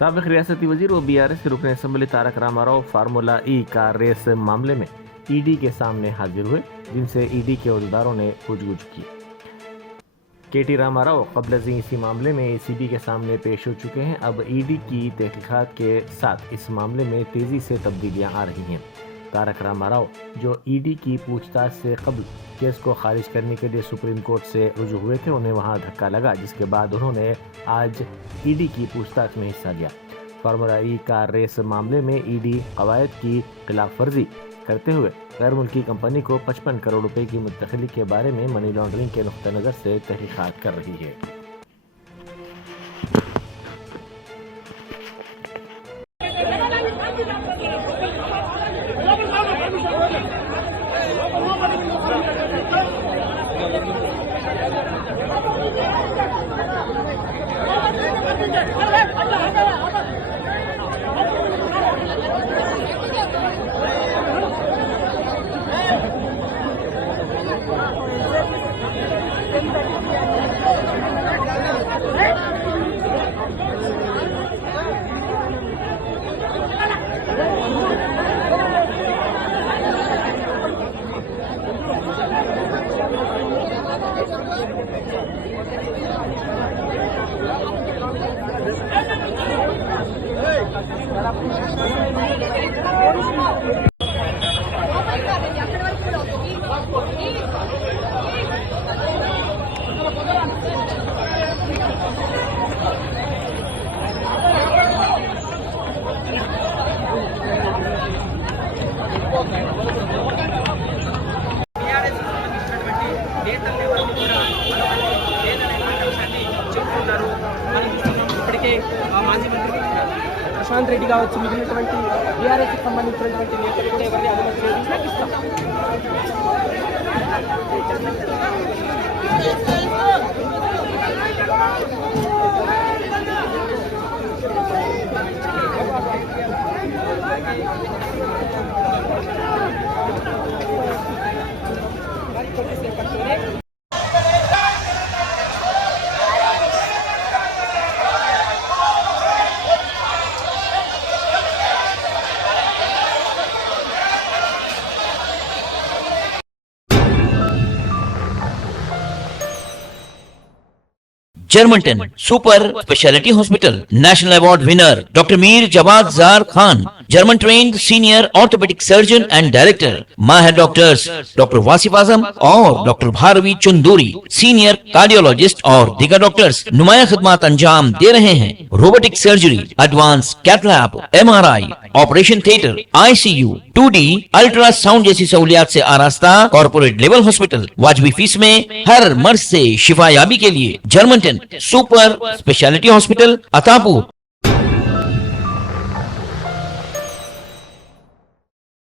साबिक रियासती वजीर व BRS के रुकन असम्बली तारक रामाराव फार्मूला ई कार रेस मामले में ED के सामने हाजिर हुए, जिनसे ED के अहदेदारों ने पूछगछ की। KT रामाराव कबल इसी मामले में ACB के सामने पेश हो चुके हैं। अब ED की तहकीकात के साथ इस मामले में तेजी से तब्दीलियां आ रही हैं। तारक रामाराव, जो ED की पूछताछ से कबल केस को खारिज करने के लिए सुप्रीम कोर्ट से रुजू हुए थे, उन्हें वहां धक्का लगा, जिसके बाद उन्होंने आज ED की पूछताछ में हिस्सा लिया। फार्मूला ई कार रेस मामले में ED कवायद की खिलाफ वर्जी करते हुए गैर मुल्की कंपनी को 55 करोड़ रुपए की मुंतकिली के बारे में मनी लॉन्ड्रिंग के नुक्ता नज़र से तहकीकात कर रही है। ఇప్పటికే మాజీ మంత్రి ప్రశాంత్ రెడ్డి కావచ్చు, మిగిలినటువంటి BRS కి సంబంధించినటువంటి నేతలు కూడా ఎవరిని అనుమతి లేదు ఇస్తాం. जर्मनटन super speciality hospital, national award winner doctor Mir Jawad Jar Khan, German trained senior orthopaedic surgeon and director, माहिर डॉक्टर्स डॉक्टर वासिफ आजम और doctor Bharvi Chanduri, senior cardiologist और दीगर डॉक्टर्स नुमाया खिदमत अंजाम दे रहे हैं। Robotic surgery, advance cath lab, MRI, operation theatre, ICU, 2D ultrasound जैसी सहूलियात से आरास्ता कॉर्पोरेट लेवल हॉस्पिटल, वाजबी फीस में हर मर्ज से शिफायाबी के लिए Germanton super speciality hospital, Attapur.